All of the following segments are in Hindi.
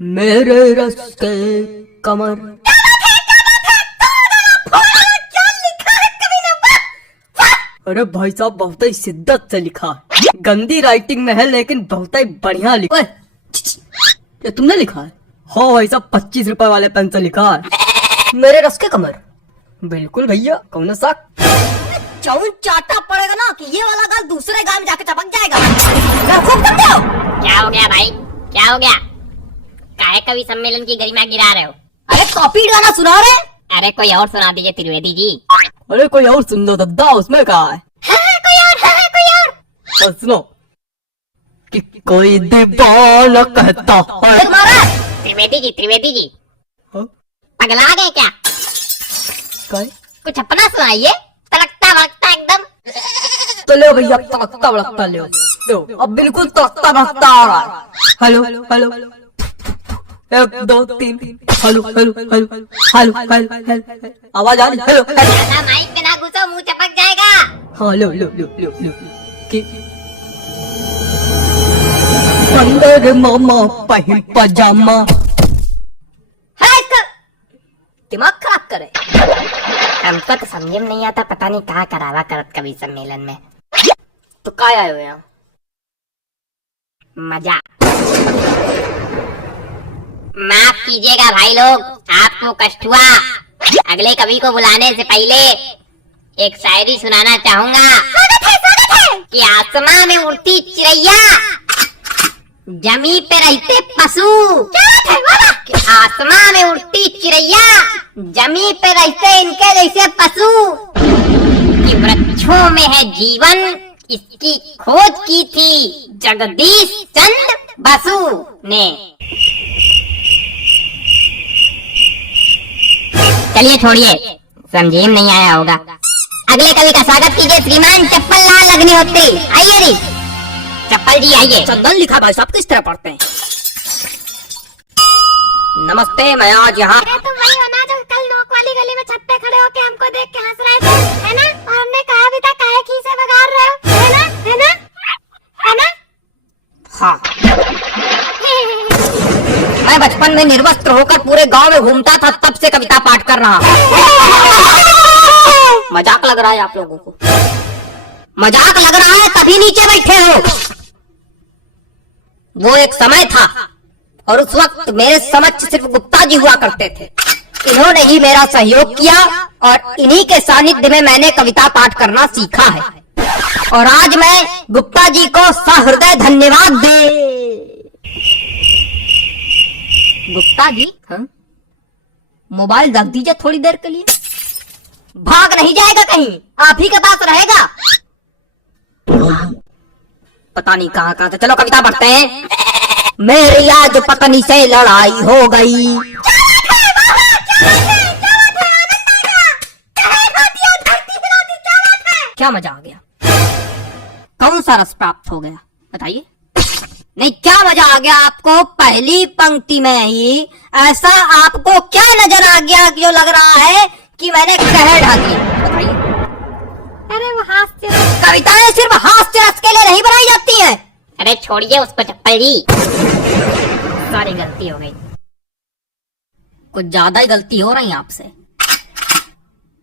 मेरे रस के कमर। अरे भाई साहब बहुत ही शिद्दत से लिखा है, गंदी राइटिंग में है लेकिन बहुत ही बढ़िया लिखा है। ये तुमने लिखा है? हाँ भाई साहब 25 रुपए वाले पेन से लिखा है, मेरे रस के कमर। बिल्कुल भैया, कौन सा चौन चाटा पड़ेगा ना कि ये वाला गाल दूसरे गाल में जाके चपक जाएगा। खूब करते हो। क्या हो गया भाई, क्या हो गया? काहे कवि सम्मेलन की गरिमा गिरा रहे हो? अरे कॉपी गाना सुना रहे। अरे कोई और सुना दीजिए त्रिवेदी जी। अरे कोई और सुन लो दद्दा, उसमें कहा है? कोई और। सुनो कि कोई दीवाना कहता है। त्रिवेदी जी हाँ? पगला गए क्या? कुछ अपना सुनाइए, तड़कता भड़कता एकदम। तो लो भैया, तड़कता भड़कता लो, अब बिल्कुल तड़कता भड़कता आ रहा है। Hello hello 1 2 3 hello hello hello hello hello, आवाज आ रही? हेलो ज्यादा माइक पे ना घुसो, मुंह चपक जाएगा। हाँ लो लो लो लो लो कि अंदर मामा पहन पजामा। दिमाग खराब करे। हमको तो समझ में नहीं आता, पता नहीं कहाँ करावा करत कवि सम्मेलन में। तो काय आए हो यहाँ? मजा। माफ कीजिएगा भाई लोग, आपको कष्ट हुआ। अगले कवि को बुलाने से पहले एक शायरी सुनाना चाहूंगा। स्वागत है। कि आसमां में उड़ती चिड़ैया, जमी पे रहते पशु। कि आसमां में उड़ती चिड़ैया, जमी पे रहते इनके जैसे पशु। कि वृक्षों में है जीवन, इसकी खोज की थी जगदीश चंद्र बसु ने। चलिए छोड़िए, समझे में नहीं आया होगा। अगले कवि का स्वागत कीजिए, श्रीमान चप्पल लाल अग्निहोत्री। आइए जी, चप्पल जी आइए। चंदन लिखा भाई साहब किस तरह पढ़ते हैं? नमस्ते, मैं आज यहाँ। अरे तुम वही हो ना जो कल नोक वाली गली में छत पे खड़े होके हमको देख के हंस रहे थे, है ना? और हमने कहा भी था काहे खीसे बगाड़ रहे हो, है ना? है ना? है ना? हाँ। मैं बचपन में निर्वस्त्र होकर पूरे गांव में घूमता था, तब से कविता पाठ कर रहा हूँ। मजाक लग रहा है आप लोगों को? मजाक लग रहा है तभी नीचे बैठे हो। वो एक समय था और उस वक्त मेरे समक्ष सिर्फ गुप्ता जी हुआ करते थे। इन्होंने ही मेरा सहयोग किया और इन्हीं के सानिध्य में मैंने कविता पाठ करना सीखा है। और आज मैं गुप्ता जी को सहृदय धन्यवाद दे। गुप्ता जी, हाँ? मोबाइल रख दीजिए थोड़ी देर के लिए। भाग नहीं जाएगा कहीं, आप ही के पास रहेगा। पता नहीं कहाँ कहाँ से। चलो कविता पढ़ते हैं। मेरी आज पत्नी से लड़ाई हो गई। क्या मजा आ गया? कौन सा रस प्राप्त हो गया बताइए? नहीं, क्या मजा आ गया आपको? पहली पंक्ति में ही ऐसा आपको क्या नजर आ गया जो लग रहा है कि मैंने कहर ढा दिया? बताइए। अरे वो हास्य। कविताएं सिर्फ हास्य रस के लिए नहीं बनाई जाती हैं। अरे छोड़िए उसको चप्पल जी, सारी गलती हो गई। कुछ ज्यादा ही गलती हो रही है आपसे।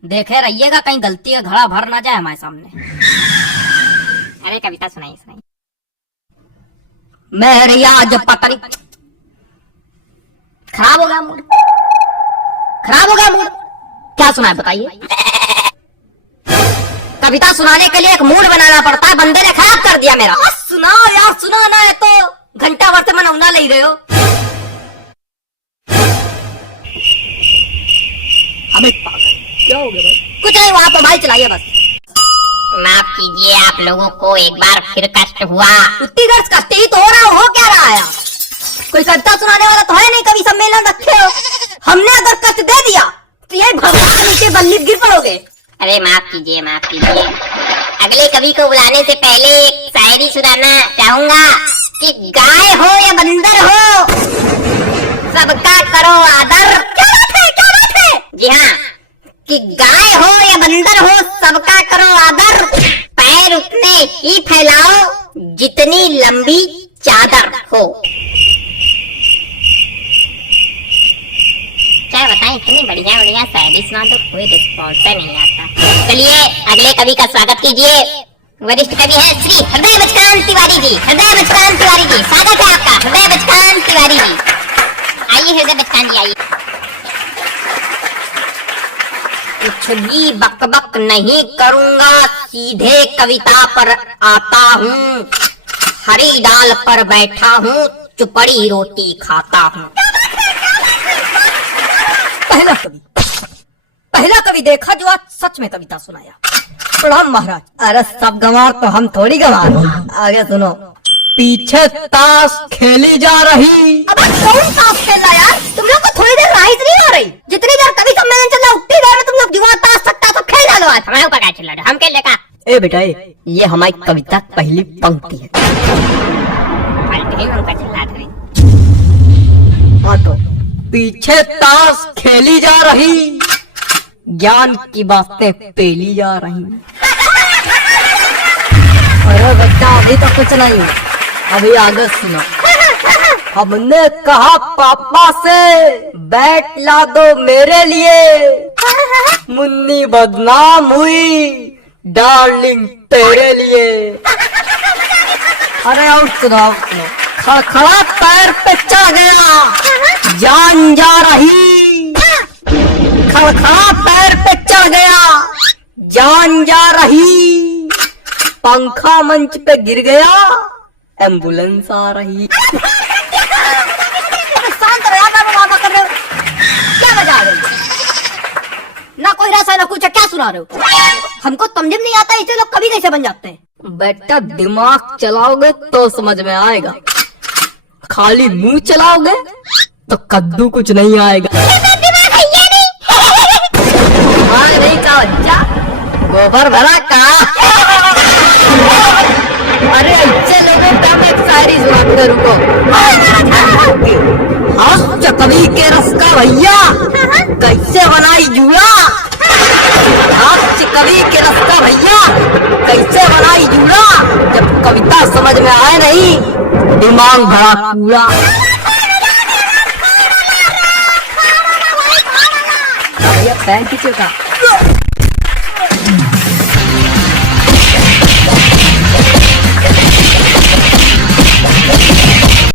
देखे रहिएगा कहीं गलती का घड़ा भर ना जाए हमारे सामने। अरे कविता सुनाइए सुनाइए। मेरी आज पत्नी। खराब हो गया मूड, खराब हो गया मूड। क्या सुनाए बताइए? कविता सुनाने के लिए एक मूड बनाना पड़ता है, बंदे ने खराब कर दिया मेरा। सुनाओ यार, सुनाना है तो घंटा भर से मनौना ले रहे हो। हमें क्या हो गया भाई? कुछ नहीं, वहां मोबाइल चलाइए बस। माफ कीजिए, आप लोगों को एक बार फिर कष्ट हुआ। उतनी दर्द कष्ट ही तो हो क्या रहा है? कोई कविता सुनाने वाला तो है नहीं, कवि सम्मेलन रखे हो। हमने अगर कष्ट दे दिया तो यही भगवान नीचे बल्ली गिर पड़ोगे। अरे माफ कीजिए, माफ कीजिए। अगले कवि को बुलाने से पहले एक शायरी सुनाना चाहूंगा। कि गाय हो या बंदर हो, सबका करो आदर। क्या बात है, क्या बात है? जी हाँ, कि गाय हो या बंदर हो, सबका करो आदर। पैर उतने ही फैलाओ जितनी लंबी चादर हो। इतनी बढ़िया बढ़िया शायरी सुना तो कोई रिस्पॉन्स नहीं आता। चलिए अगले कवि का स्वागत कीजिए। वरिष्ठ कवि है श्री हृदय बचकान तिवारी जी। हृदय बचकान तिवारी जी, स्वागत है आपका। हृदय बचकान तिवारी जी, आइए हृदय बचकान जी, आइए। कुछ भी बकबक नहीं करूंगा, सीधे कविता पर आता हूँ। हरी डाल पर बैठा हूँ, चुपड़ी रोटी खाता हूँ। पहला कवि देखा जो आज सच में कविता सुनाया। प्रणाम महाराज। अरे सब गंवार तो हम थोड़ी गंवार। आगे सुनो। पीछे ताश खेली जा रही। अब कौन ताश खेल रहा यार? तुम लोग को थोड़ी देर राइज नहीं हो रही? जितनी देर कवि सम्मेलन चल रहा उतनी देर में तुम लोग जुआ ताश सट्टा सब खेल डालो। आज हमारे ऊपर क्या चिल्ला रहे हो? हम खेल लेगा। ए बेटा, ये हमारी कविता की पहली पंक्ति है। उनका चिल्ला रहे। हाँ तो पीछे ताश खेली जा रही, ज्ञान की बातें पेली जा रही। अरे बच्चा अभी तो कुछ नहीं, अभी आगे सुनो। हमने कहा पापा से बैट ला दो मेरे लिए, मुन्नी बदनाम हुई डार्लिंग तेरे लिए। अरे और सुनो, खड़खड़ा पैर पे चढ़ गया, जान जा रही। खड़खड़ा पैर पे चढ़ गया, जान जा रही। पंखा मंच पे गिर गया, एम्बुलेंस आ रही। शांत रहो, बाबा कर रहे हो? क्या बजा रहे हो? ना कोई रसा ना कुछ, क्या सुना रहे हो? हमको समझ नहीं आता इसे लोग कभी कैसे बन जाते हैं। बेटा दिमाग चलाओगे तो समझ में आएगा, खाली मुंह चलाओगे तो कद्दू कुछ नहीं आएगा। हाँ नहीं का बच्चा, गोबर भरा कहा। अरे अच्छे लोगों का मैं एक शायरी सुनाते, रुको। हास्य कवि के रस का भैया, कैसे बनाई जूड़ा। हास्य कवि के रस का भैया, कैसे बनाई जूड़ा। जब कविता समझ में आए नहीं, दिमाग भरा कूड़ा। भैया पैर किसी का